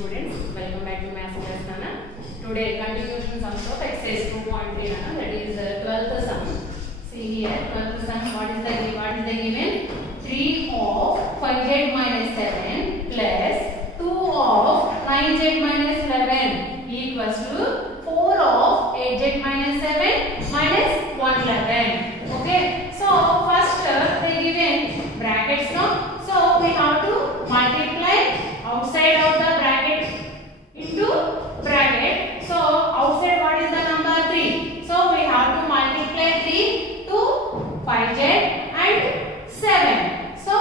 students, welcome back to Maths class Nana. Today continuation sums of exercise 2.3 Nana, that is 12th sum. See here 12th sum, what is the given? 3 of 5z minus 7 plus 2 of 9z minus 11 equals to 4 of 8z minus 7 minus 111. Okay, so first they given brackets now, so we have to multiply outside of the bracket into bracket. So outside what is the number 3? So we have to multiply 3 to 5z and 7. So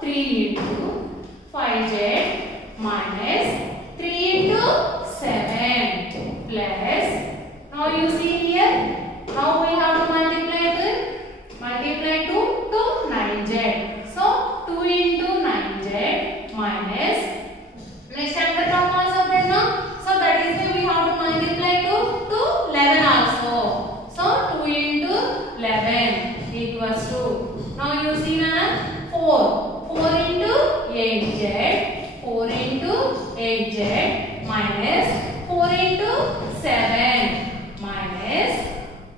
3 into 5z minus 3 into 7 plus. Now you see here. Now we have to multiply 2 to 9z. So 2 into 9z minus. Next another term also there no. So that is why we have to multiply 2 to 11 also. So 2 into 11 equals to. Now you see na 4. 4 into 8z. 4 into 8z minus 4 into 7 minus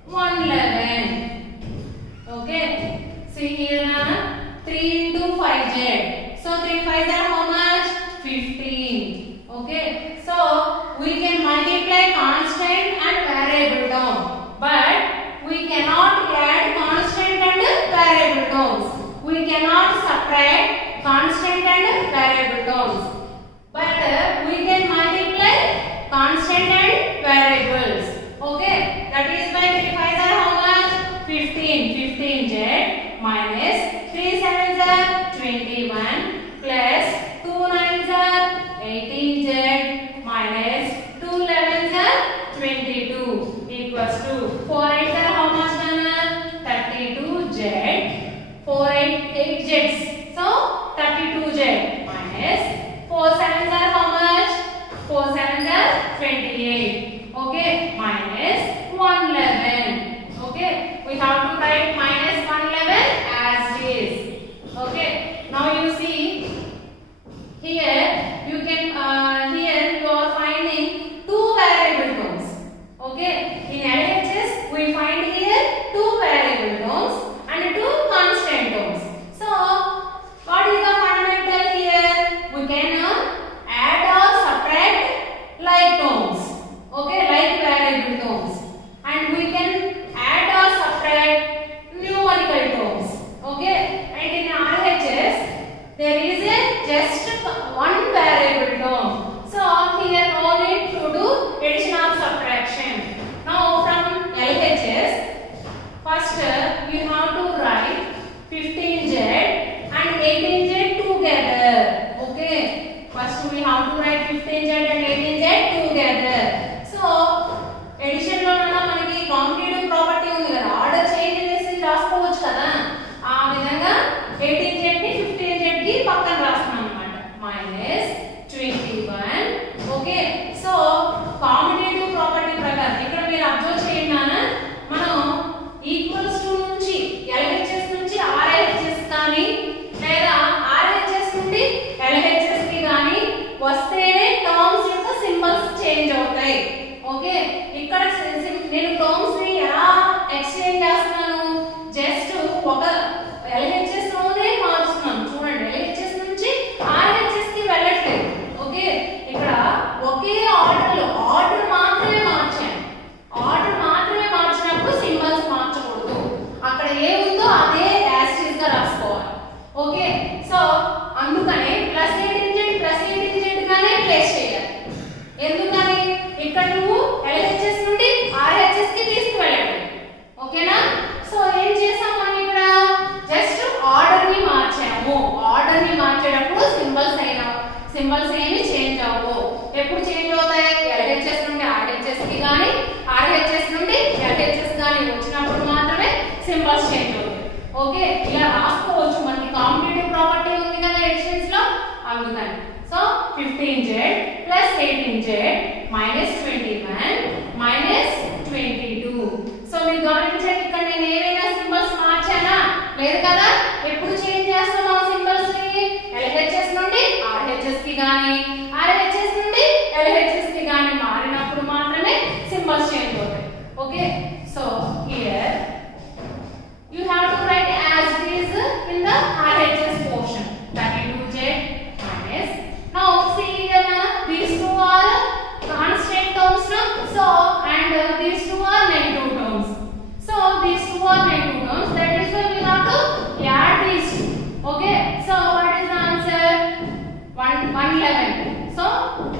111. Okay. See here na 3 into 5z. So 3 5s are how much? 15. Okay. So we can multiply constant and variable term, but we cannot add constant and variable terms. We cannot subtract constant and variable terms, but we can multiply constant and variables. Okay. That is why 3 5s are how much? 15. 15z minus 3 7s are 21 plus 2 9s are 18z minus 2 11s are 22 equals to 4 8s are how much Nana? 32z. 4 8 8z's. So 32z minus 4 7s are how much? 4 7s are 28. Okay. Minus 111. Okay. We have to write minus 111 as is. Okay. Now you see here you can here you are finding two variable terms. Okay. In LHS we find here two variable terms and two constant terms. So what is the fundamental here? We can add or subtract like terms. Okay, like variable terms, and we can add or subtract numerical terms. Okay, and in RHS there is a just one variable term. So here no need to do addition or subtraction. Now from LHS, first you have to write 15z and 18z together. Okay, first we have to write 15z and 18z together. So addition లో మనకి competitive property ఉంది కదా, order change చేసి రాసుకోవచ్చు కదా, ఆ విధంగా 18z ని 15z కి పక్కన రాస్తున్నాం అన్నమాట. Minus 21. Okay. So competitive property ప్రకారం ఇక్కడ మీరు అబ్జర్వ్ చేయండి నాన్న, మనం ఈక్వల్స్ టు నుంచి LHS నుంచి RHS కానీ లేదా RHS నుండి LHS కి కానీ వస్తేనే టర్మ్స్ యొక్క సింబల్స్ చేంజ్ అవుతాయి. ఓకే. ఇక్కడ నేను టర్మ్స్ ని ఎలా ఎక్స్చేంజ్ చేస్తున్నాను, జస్ట్ ఒక LHS లోనే మార్చుతున్నాను. చూడండి, LHS నుంచి RHS కి వెళ్ళట్లేదు. ఓకే. ఇక్కడ ఒకే ఆర్డర్ లో ఆర్డర్ మాత్రమే మార్చాను. ఆర్డర్ మాత్రమే మార్చినప్పుడు సింబల్స్ మార్చకూడదు. అక్కడ ఏముందో అదే యాజ్ ఇట్ గా రాసుకోవాలి. ఓకే. సో అందుకనే ప్లస్ 18z గానే ప్లేస్ చేయాలి. ఎందుకని ఇక్కడ నువ్వు LHS నుండి RHS కి తీసుకువెళ్ళాలి. ఓకేనా. సో ఏం చేసాం మనం ఇక్కడ జస్ట్ ఆర్డర్ ని మార్చాము. ఆర్డర్ ని మార్చేటప్పుడు సింబల్స్ ఏమి చేంజ్ అవ్వవు. ఎప్పుడు చేంజ్ అవుతాయి? LHS నుండి RHS కి గాని RHS నుండి LHS గాని వచ్చినప్పుడు మాత్రమే సింబల్స్ చేంజ్ అవుతాయి. ఓకే. ఇలా రాసుకోవచ్చు. మనకి కాంపిటేటివ్ ప్రాపర్టీ ఉంది కదా ఎడిషన్స్ లో, అందుకని. So 15z plus 18z minus 21 minus 22. So మీరు గమనించండి, ఇక్కడ నేను ఏమైనా సింబల్స్ మార్చానా? లేదు కదా. ఎప్పుడు చేంజ్ చేస్తాం ఆ సింబల్స్ ని? LHS నుండి RHS కి గాని RHS నుండి LHS కి గాని మారినప్పుడు మాత్రమే సింబల్స్ చేంజ్ అవుతాయి. Okay, so here you have to write as it is in the RHS portion. 32Z minus. Now see here, these two are constant terms, so and these two are negative terms. So these two are negative terms. That is why we have to add these two. Okay. So what is the answer? 111. So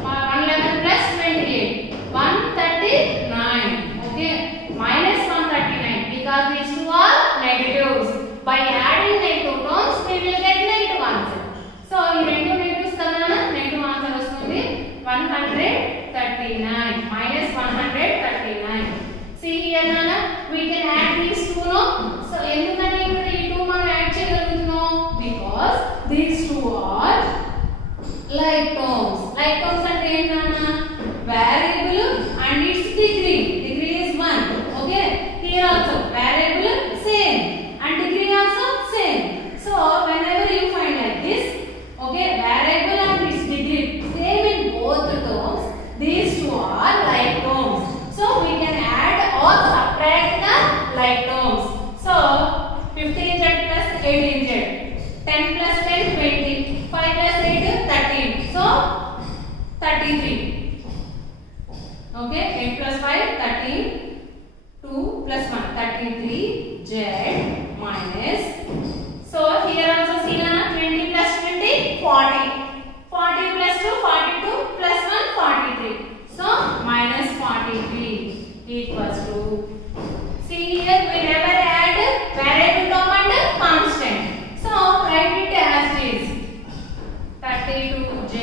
111 plus 28, 139. Okay. Minus 139 because these two are negatives. By adding negative terms, we will get negative answer. So ఈ రెండు negatives కదా, negative answer వస్తుంది 139 minus 139. See here nana, we can add these two no. So ఎందుకని ఇక్కడ ఈ two మనం add చేయగలుగుతున్నాం? Because these two are like terms. Like terms అంటే ఏంటన్నా? Variable and its degree. Degree is 1. Okay. Here also variable same and degree also same. So whenever you find like this, okay, variable and its degree same in both the terms, these two are like terms. So we can add or subtract the like terms. So 15Z plus 18Z, 10 plus 10 20, 5 plus 8 13. So 33. Okay, 8 plus 5 13. 2 plus 1 33Z minus. So here also see na, 20 plus 20 40, 40 plus 2 42 plus 1 43. So minus 43 equals to, see here we never add variable term and constant. So write it as is 32Z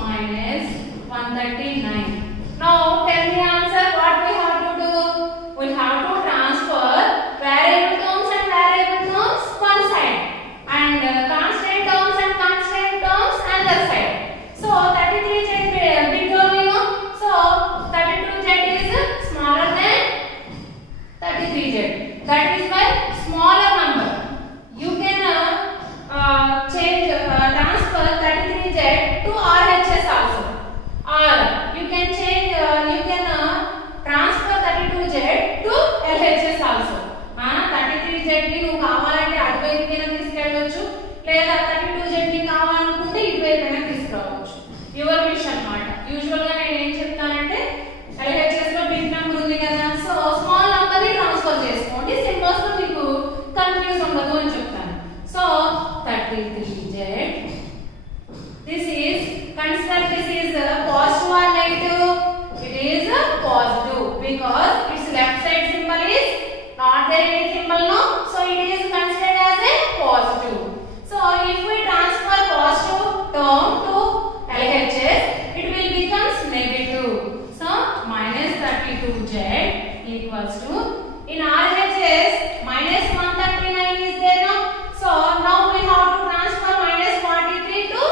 minus 139. Now tell me answer. What we have to do? We have to transfer variable terms and variable terms one side and constant terms and constant terms another side. So 33Z bigger, you know. So 32Z is smaller than 33Z. That is why smaller number. You can transfer 33Z to RHS also. Or you can change. You can transfer 32Z to LHS also. 33Z ని నువ్వు కావాలంటే అటువైపుకైనా తీసుకెళ్ళవచ్చు, లేదా 32Z ని కావాలనుకుంటే ఇటువైపుకైనా తీసుకురావచ్చు. Your wish అన్నమాట. Usual గా నేను ఏం చెప్తానంటే LHS లో బిగ్ నెంబర్ ఉంది కదా, సో స్మాల్ నెంబర్ ని ట్రాన్స్ఫర్ చేసుకోండి, సింబల్స్ లో మీకు కన్ఫ్యూజ్ ఉండదు అని చెప్తాను. So 33Z, this is, consider this is positive or negative? It is positive because its left side symbol is not there any symbol, no, so it is considered as a positive. So if we transfer positive term to LHS, it will becomes negative. So minus 32Z equals to, in RHS minus 139 is there, no, so now we have to transfer minus 43 to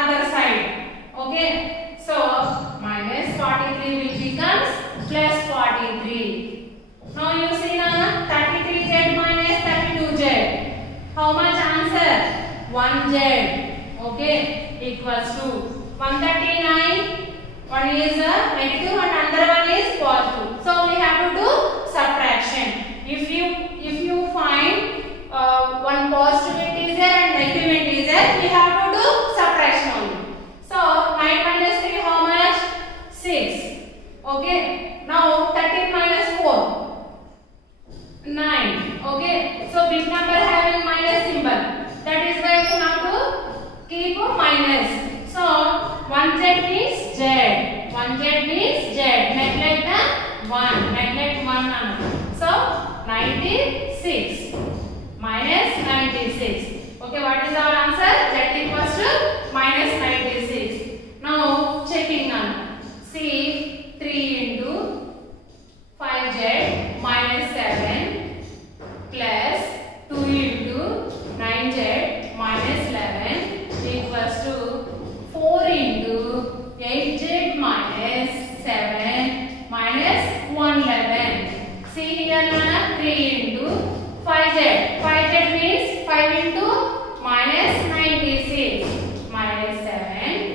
other side. Okay, so minus 43 will becomes plus 43. Now you see na, 33Z minus 32Z. How much answer? 1Z. Okay, equals to 139. One is negative and another one is positive. So we have to do subtraction. If you find one positive integer and negative integer, we have to do subtraction only. So 9 minus 3 how much? 6. Okay. Now 13 minus 4, 9. Okay. So big number having minus symbol. That is why we have to keep a minus. So 1Z means Z. 1Z means Z. Neglect the 1. Neglect 1. So 96 minus 96. Okay. What is our answer? Z equals to minus 96. Now checking now. See 3 into 5Z minus 7 plus 2 into 9Z minus 11 equals to 4 into 8Z minus 7 minus 111. See here na, 3 into 5Z. 5Z means 5 into minus 96 minus 7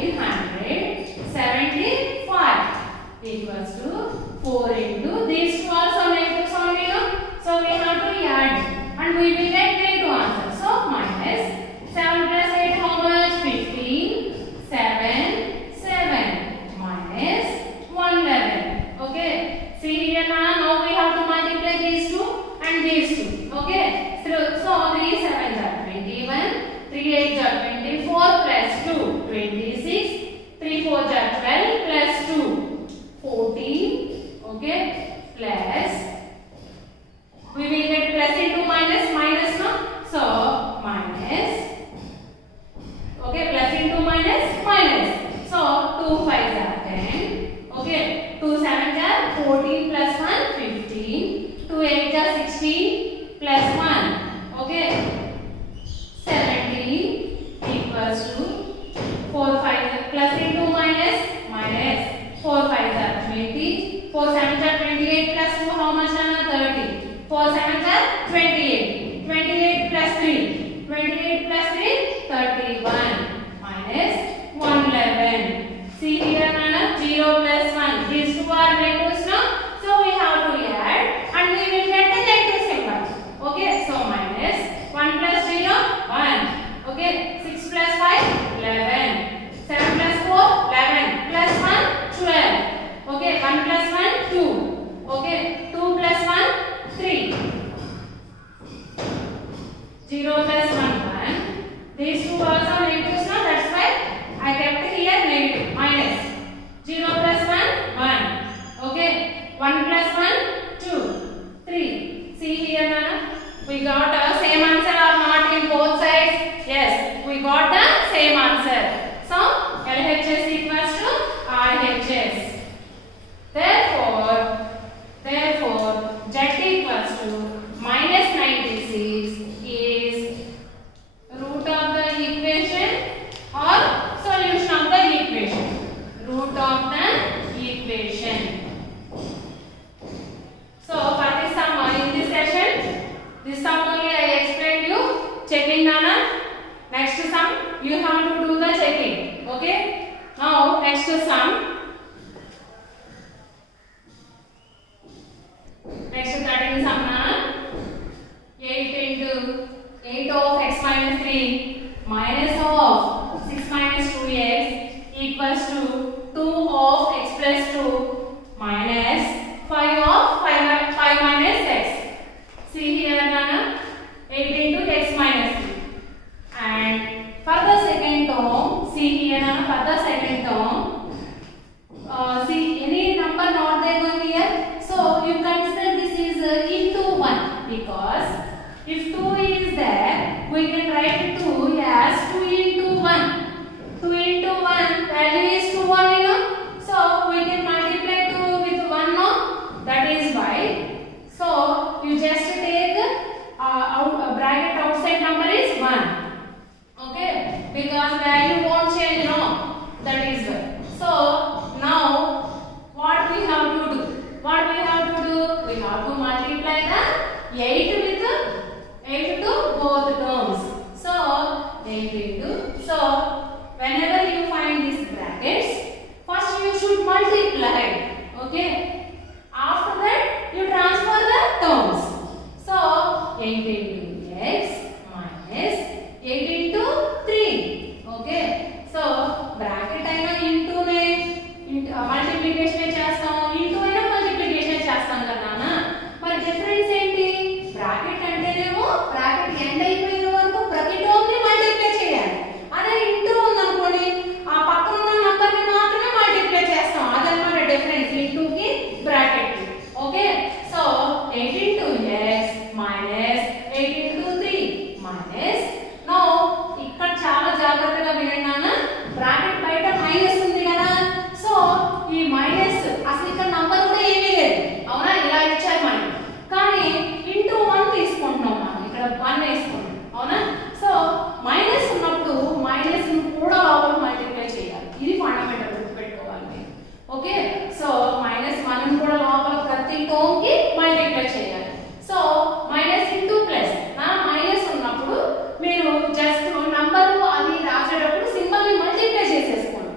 875 equals to 4 into these two also negatives only, no? So we have to add and we will get negative answer. So minus 7 plus 8 how much? 15. 7 minus 111. Okay. See here now we have to multiply these two and these two. Okay. So 3 7s are 21. 3 8s are 24 plus 2 26. 3 4s are 12 plus 2 14. Okay. Plus we will get plus into minus no. So minus. Okay. Plus into minus. So 2 5s are 10. Okay. 2 7s are 14 plus 1 15. 2 8s are 16 plus 1. Okay. 17 equals to 4 5 plus into minus 4 5s are 20. 4 7s are 28 plus 2 how much? 30. 4 7s are 28. 28 plus 3. 28 plus 3 31 minus 111. See here 0 plus 1. These two are negatives now. So we have to add and we will get the negative symbol. Okay. So minus 1 plus 0 1. Okay. 6 plus 5 11. 7 plus 4 11 plus 1 12. Okay. 1 plus 1 2. Okay. 2 plus 1 3. 0 plus 1 1. These two also negatives now. That's why I kept here negative minus. 0 plus 1 1. Okay. 1 plus 1 2 3. See here Nana. We got the same answer or not in both sides? Yes. We got the same answer. So LHS equals to RHS. Therefore Z equals to minus 96 is root of the equation or solution of the equation. Root of the equation. So for this sum in this session, this sum only I explained you. Checking Nana. Next sum you have to do the checking. Okay. Now next sum. Next starting sum Nana. 8 into 8 of x minus 3 minus of 6 minus 2x equals to 2 of x plus 2 minus 5 of 5 minus x. See here Nana. 8 into x minus 3. And for the second term, see here Nana, for the second term, see any number not there here. So you consider this is into 1 because if 2 is there, we can write 2 as 2 into 1. 2 into 1 value is 2 only, no? So we can multiply 2 with 1, no? That is why. So you just take bracket outside number is 1. Okay? Because value won't change, no? That is why. So now what we have to do? We have to multiply the 8 with 8 to both terms. So 8 into. So whenever you find these brackets, first you should multiply. Okay. After that you transfer the terms. So 8 into x minus 8 into 3. Okay. So bracket అయినా into నే multiplication చేస్తాం, into అయినా multiplication చేస్తాం కదా. మరి difference ఏంటి? Bracket అంటేనేమో bracket end అయిపోయిన వరకు ప్రతి టర్మ్ ని మల్టిప్లై చేయాలి. అదే ఇంటూ ఉందనుకోండి ఆ పక్కన ఉన్న నంబర్ ని మాత్రమే మల్టిప్లై చేస్తాం. అదన్నమాట డిఫరెన్స్ ఇంటూ కి బ్రాకెట్ కి. Okay. So 8 into x minus 8 into 3 minus. Now ఇక్కడ చాలా జాగ్రత్తగా వినండి నాన్న. బ్రాకెట్ బయట మైనస్ ఉంది కదా. సో ఈ మైనస్ అసలు ఇక్కడ నంబర్ కూడా ఏమీ లేదు. అవునా? ఇలా ఇచ్చారు మనకి. కానీ ఇంటూ 1 తీసుకుంటున్నాం మనం. ఇక్కడ 1 వేసుకుంటాం. అవునా? సో మైనస్ ఉన్నప్పుడు మైనస్ ను కూడా లోపల మల్టిప్లై చేయాలి. ఇది ఫండమెంటల్ గుర్తుపెట్టుకోవాలి. ఓకే. సో మైనస్ 1 ను కూడా లోపల ప్రతి టర్మ్ కి మల్టిప్లై చేయాలి. So minus into plus. Minus ఉన్నప్పుడు మీరు జస్ట్ నంబర్ అది రాసేటప్పుడు సింబల్ ని మల్టిప్లై చేసేసుకోండి.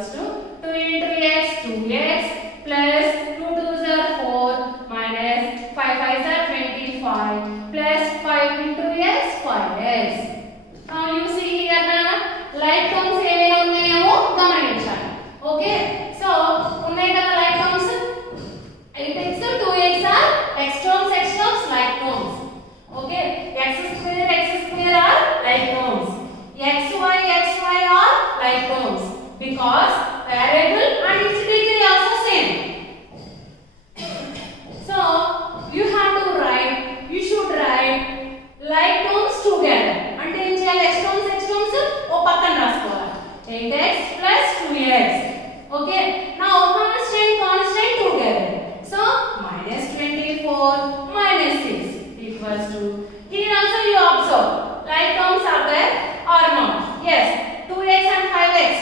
equals to 2 into x 2x plus 2 2s are 4 minus 5 5s are 25 plus 5 into x 5x. Now you see here na like terms ఏమేమి ఉన్నాయో గమనించాలి. Okay so ఉన్నాయి కదా like terms 8x 2x are x terms like terms. Okay x square are like terms. xy are like terms because variable and its degree also same. So you should write like terms together. అంటే ఏం చేయాలి x terms ఓ పక్కన రాసుకోవాలి 8x plus 2x. Okay now constant together. So minus 24 minus 6 equals to, here also you observe like terms are there or not. Yes, 2x and 5x.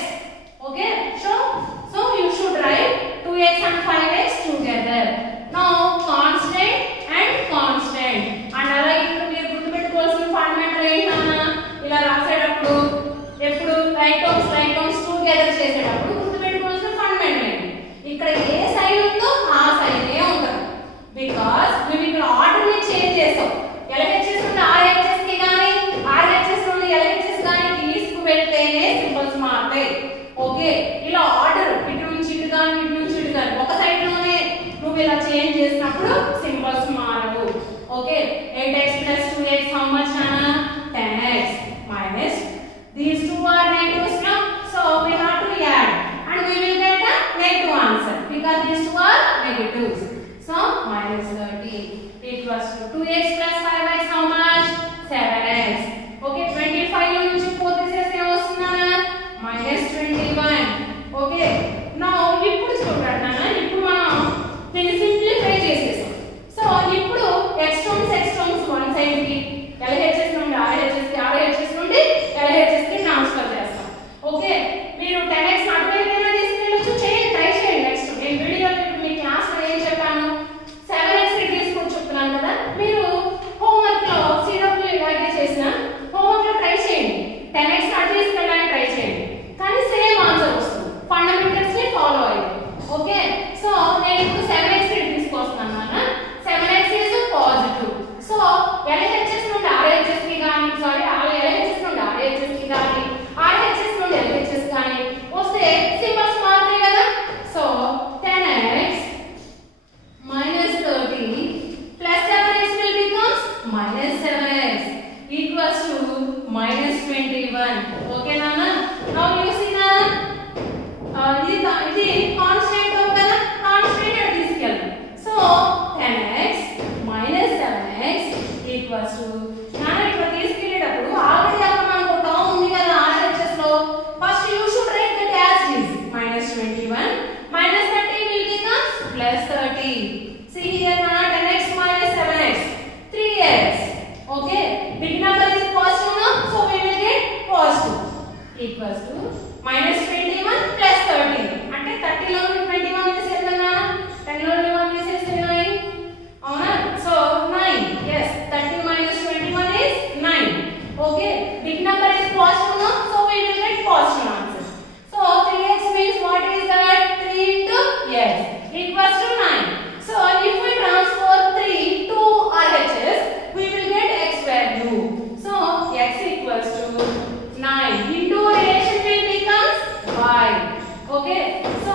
Okay so you should write 2x and 5x together. Now constant and అలాగే ఇక్కడ మీరు గుర్తుపెట్టుకోవాల్సిన fundamental ఏంటన్నా ఇలా రాసేటప్పుడు ఎప్పుడు like terms together చేసేటప్పుడు గుర్తుపెట్టుకోవాల్సిన ఫండమెంటల్ ఏంటి, ఇక్కడ ఏ సైడ్ ఉందో ఆ సైడే ఉంటుంది. బికాజ్ మేము ఇక్కడ ఆర్డర్ ని చేంజ్ చేసాం. LHS నుండి RHS కి గాని RHS నుండి LHS గాని తీసుకువెళ్తేనే సింబల్స్ మారుతాయి. ఓకే ఇలా ఆర్డర్ ఇటు నుంచి ఇటు గాని ఒక సైడ్ లోనే నువ్వు ఇలా చేంజ్ చేసినప్పుడు సింబల్స్ మారవు. Okay 8x plus 2x how much Anna? 10x minus these two are negatives now, so we have to add and we will get the negative answer because these two are negatives. So minus 30 equals to 2x plus 5x how much? 7x. Okay 25 లో నుంచి 4 తీసేస్తే ఏమొస్తుందా? minus 21. Okay now ఇప్పుడు చూడండి ఇప్పుడు మనం దీన్ని simplify చేసేసాం. So ఇప్పుడు x terms వన్ సైడ్ కి LHS నుండి RHS నుండి LHS కి ట్రాన్స్ఫర్ చేస్తాం. ఓకే మీరు 10x అటువైపున తీసుకెళ్ళొచ్చు, ట్రై చేయండి. నెక్స్ట్ నేను వీడియోలో మీ క్లాస్ లో ఏం చెప్పాను 7x ని తీసుకొని చెప్తున్నాను కదా, మీరు హోంవర్క్ లో CW ఇలాగే చేసిన హోంవర్క్ లో ట్రై చేయండి. 10x అటు తీసుకెళ్ళడానికి ట్రై చేయండి కానీ సేమ్ ఆన్సర్ వస్తుంది. ఫండమెంటల్స్ ని ఫాలో అయ్యండి. ఓకే సో నేను ఇప్పుడు 7x తీసుకొస్తున్నాను అన్న. 7x is positive. So LHS నుండి RHS కి గాని LHS నుండి RHS కి గాని RHS నుండి LHS గాని వస్తే సింబల్స్ మారుతాయి కదా. So 10x minus 30 plus 7x will becomes minus 7x equals to minus 21. Okay nana, now you see na ఇది కాన్స్టెంట్ కదా, కాన్స్టెంట్ అని తీసుకెళ్తాం. So 10x minus 7x equals to నాన్న ఇక్కడ తీసుకెళ్ళేటప్పుడు ఆల్రెడీ అక్కడ మనకు టర్మ్ ఉంది కదా RHS లో, first you should write that as it is minus 21 minus 30 will become plus 30. See here na 10x minus 7x 3x. Okay big number is positive now, so we will get positive equals to minus 21 plus 30. అంటే 30 లో 21 తీసేద్దామా, 10 లో 1 తీసేస్తే 9 అవునా. So 9 yes 30 minus 21 is 9. Okay big number is positive now, so we will get positive answer. So 3x means what is that? 3 into x equals to 9. So if we transfer 3 to RHS we will get x value. So x equals to 9 into relation will becomes y. Okay so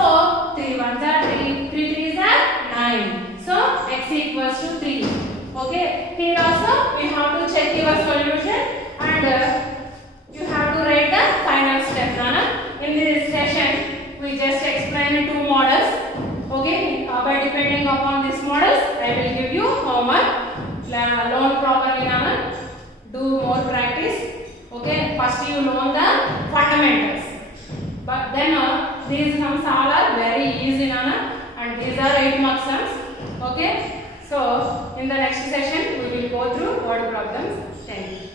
3 1s are 3 3 3s are 9. So x equals to 3. Okay here also we have to check your solution and you have to write the final step. Nana in this session we just explained two models. Okay by depending upon these models I will give you homework. Learn properly Nana, do more practice. Okay first you learn the fundamentals, but then these sums all are very easy Nana, and these are 8 mark sums. Okay so in the next session we will go through word problems. Thank you.